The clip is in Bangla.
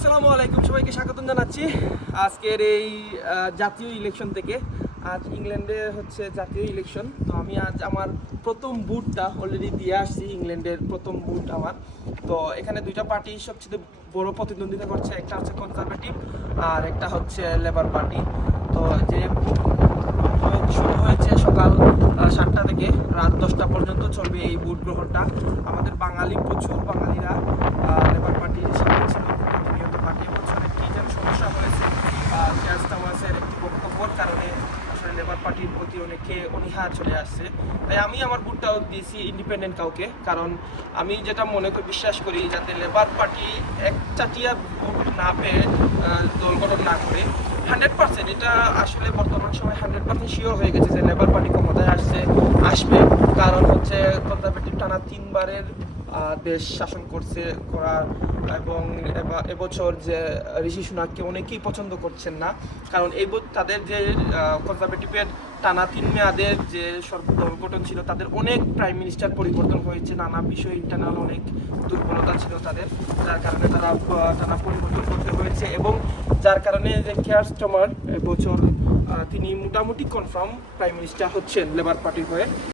আসসালামু আলাইকুম, সবাইকে স্বাগতম জানাচ্ছি আজকের এই জাতীয় ইলেকশন থেকে। আজ ইংল্যান্ডে হচ্ছে জাতীয় ইলেকশন। তো আমি আজ আমার প্রথম ভোটটা অলরেডি দিয়ে আসছি। ইংল্যান্ডের প্রথম ভোট আমার। তো এখানে দুইটা পার্টি সবচেয়ে বড় প্রতিদ্বন্দ্বিতা করছে, একটা হচ্ছে কনজারভেটিভ আর একটা হচ্ছে লেবার পার্টি। তো যে ভোট শুরু হয়েছে সকাল 7টা থেকে রাত 10টা পর্যন্ত চলবে এই ভোট গ্রহণটা। আমাদের প্রচুর বাঙালিরা লেবার পার্টির সাথে ছিল। প্রতিনিয়ত পার্টি বছর একটি যেন সমস্যা হয়েছে কেয়ার স্টামার্সের একটি বক্তব্যের কারণে আসলে লেবার পার্টির প্রতি অনেকে অনীহা চলে আসছে। তাই আমি আমার ভোটটাও দিয়েছি ইন্ডিপেন্ডেন্ট কাউকে, কারণ আমি যেটা মনে করি বিশ্বাস করি যাতে লেবার পার্টি একচাটিয়া ভোট না পেয়ে দল গঠন না করে 100%, এটা আসলে বর্তমান সময় 100% শিওর হয়ে গেছে যে লেবার পার্টি ক্ষমতায় আসবে। কারণ হচ্ছে কনজারভেটিভ টানা 3বারের দেশ শাসন করার এবং এবছর যে ঋষি সুনাককে অনেকেই পছন্দ করছেন না, কারণ তাদের যে কনজারভেটিভের টানা 3 মেয়াদের যে দল গঠন ছিল, তাদের অনেক প্রাইম মিনিস্টার পরিবর্তন হয়েছে, নানা বিষয় ইন্টারনাল অনেক দুর্বলতা ছিল তাদের, যার কারণে তারা টানা পরিবর্তন করতে হয়েছে। এবং যার কারণে যে কেয়ার স্টামার এবছর তিনি মোটামুটি কনফার্ম প্রাইম মিনিস্টার হচ্ছেন লেবার পার্টির হয়ে।